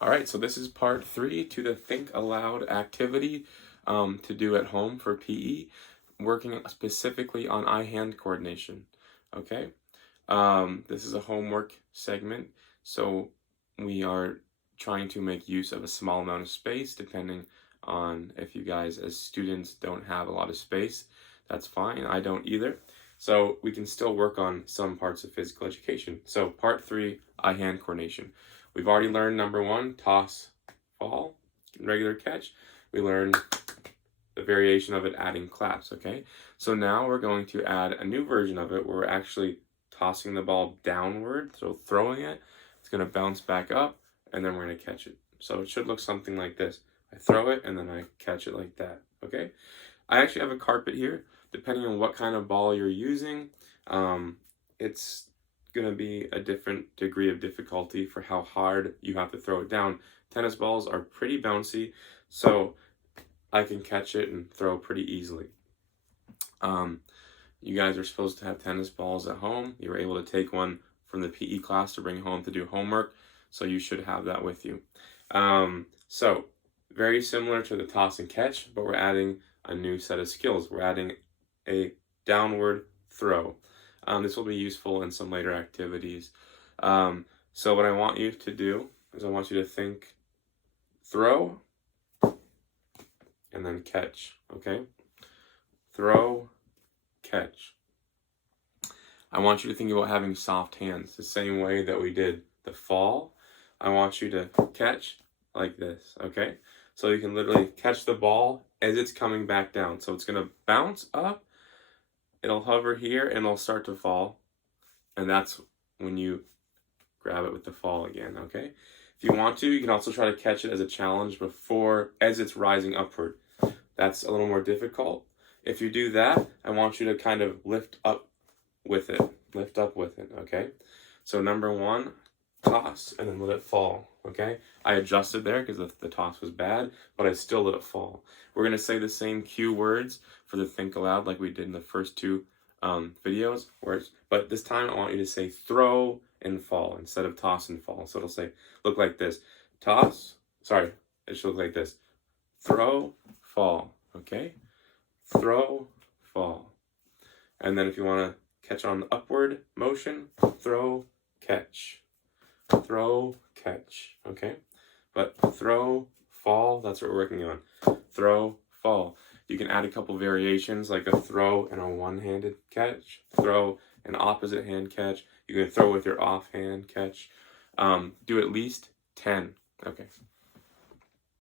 All right, so this is part 3 to the Think Aloud activity to do at home for PE, working specifically on eye-hand coordination. Okay, this is a homework segment, so we are trying to make use of a small amount of space, depending on if you guys as students don't have a lot of space. That's fine, I don't either. So we can still work on some parts of physical education. So part 3, eye-hand coordination. We've already learned number 1, toss, fall, regular catch. We learned the variation of it adding claps, okay? So now we're going to add a new version of it where we're actually tossing the ball downward, so throwing it. It's going to bounce back up, and then we're going to catch it. So it should look something like this. I throw it, and then I catch it like that, okay? I actually have a carpet here. Depending on what kind of ball you're using, it's going to be a different degree of difficulty for how hard you have to throw it down. Tennis balls are pretty bouncy, so I can catch it and throw pretty easily. You guys are supposed to have tennis balls at home. You were able to take one from the PE class to bring home to do homework, so you should have that with you. So very similar to the toss and catch, but we're adding a new set of skills. We're adding a downward throw. This will be useful in some later activities. So what I want you to do is I want you to think throw and then catch, okay? Throw, catch. I want you to think about having soft hands, the same way that we did the fall. I want you to catch like this, okay? So you can literally catch the ball as it's coming back down. So it's gonna bounce up, it'll hover here, and it'll start to fall. And that's when you grab it with the fall again, okay? If you want to, you can also try to catch it as a challenge as it's rising upward. That's a little more difficult. If you do that, I want you to kind of lift up with it, okay? So number 1, toss, and then let it fall, okay? I adjusted there because the toss was bad, but I still let it fall. We're going to say the same cue words for the Think Aloud like we did in the first 2 videos, but this time I want you to say throw and fall instead of toss and fall. So it'll look like this. It should look like this. Throw, fall, okay? Throw, fall. And then if you want to catch on the upward motion, throw, catch. Throw, catch, okay? But throw, fall, that's what we're working on. Throw, fall. You can add a couple variations like a throw and a one-handed catch, throw an opposite hand catch. You can throw with your offhand catch. Do at least 10. Okay.